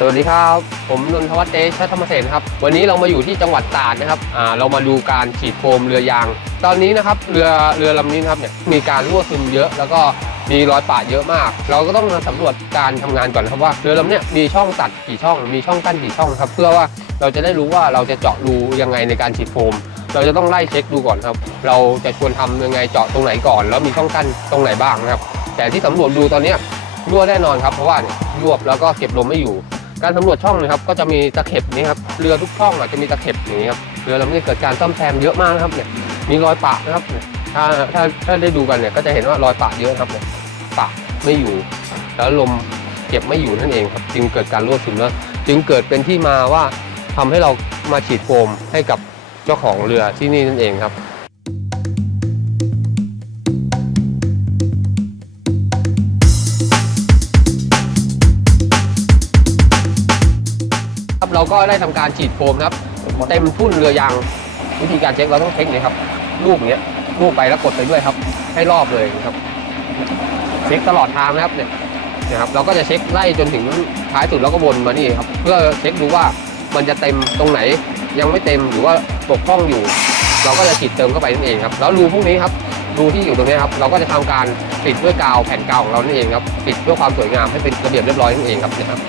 สวัสดีครับ ผมนนทวัฒน์เตชะธรรมเสนครับ วันนี้เรามาอยู่ที่จังหวัดตราดนะครับอ่าเรามาดูการฉีดโฟมเรือยาง ตอนนี้นะครับเรือเรือลำนี้นะครับเนี่ยมีการรั่วซึมเยอะ แล้วก็มีรอยปะเยอะมาก เราก็ต้องมาสำรวจการทำงานก่อนนะครับว่าเรือลำเนี้ยมีช่องตัดกี่ช่อง มีช่องกั้นกี่ช่องครับ เพื่อว่าเราจะได้รู้ว่าเราจะเจาะรูยังไงในการฉีดโฟม เราจะต้องไล่เช็คดูก่อนครับ เราจะควรทำยังไงเจาะตรงไหนก่อน แล้วมีช่องกั้นตรงไหนบ้างนะครับ แต่ที่สำรวจดูตอนเนี้ยรั่วแน่นอนครับเพราะว่าเนี่ยรั่วแล้วก็เก็บลมไม่อยู่ การสำรวจช่องนะครับก็จะมีตะเข็บนี้ครับเรือทุกช่องอะจะมีตะเข็บอย่างนี้ครับเรือลำนี้เกิดการซ่อมแซมเยอะมากนะครับเนี่ยมีรอยปะนะครับถ้าถ้าถ้าได้ดูกันเนี่ยก็จะเห็นว่ารอยปะเยอะนะครับเนี่ยปะไม่อยู่ แล้วลมเก็บไม่อยู่นั่นเองครับจึงเกิดการรั่วซึมแล้วจึงเกิดเป็นที่มาว่าทำให้เรามาฉีดโฟมให้กับเจ้าของเรือที่นี่นั่นเองครับ เราก็ได้ทำการฉีดโฟมนะครับเต็มทุ่นเรือยาง วิธีการเช็คเราต้องเช็คเนี่ยครับลูกอย่างเนี้ยลูกไปแล้วกดไปด้วยครับ ให้รอบเลยนะครับ เช็คตลอดทางนะครับเนี่ยนะครับเราก็จะเช็คไล่จนถึงท้ายสุดแล้วก็วนมานี่ครับ เพื่อเช็คดูว่ามันจะเต็มตรงไหนยังไม่เต็มหรือว่าตกพร่องอยู่ เราก็จะฉีดเติมเข้าไปนั่นเองครับแล้วรูพวกนี้ครับรูที่อยู่ตรงนี้ครับ เราก็จะทำการปิดด้วยกาวแผ่นกาวของเรานั่นเองครับปิดเพื่อความสวยงามให้เป็นระเบียบเรียบร้อยนั่นเองครับเนี่ยครับ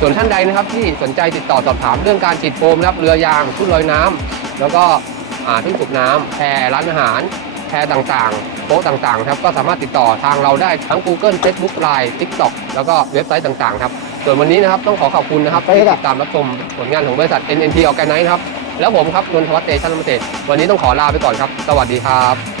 ส่วนท่านใดนะครับที่สนใจติดต่อสอบถามเรื่องการฉีดโฟมนะครับเรือยางทุ่นลอยน้ำแล้วก็อ่าที่สูบน้ำแพรร้านอาหารแพรต่างๆโต๊ะต่างๆครับก็สามารถติดต่อทางเราได้ทั้ง Google Facebook Line TikTok แล้วก็เว็บไซต์ต่างๆครับส่วนวันนี้นะครับต้องขอขอบคุณนะครับที่ติดตามรับชมผลงานของบริษัท NNT Organize ครับแล้วผมครับนนทวัฒน์เตชะนมเตชวันนี้ต้องขอลาไปก่อนครับ สวัสดีครับ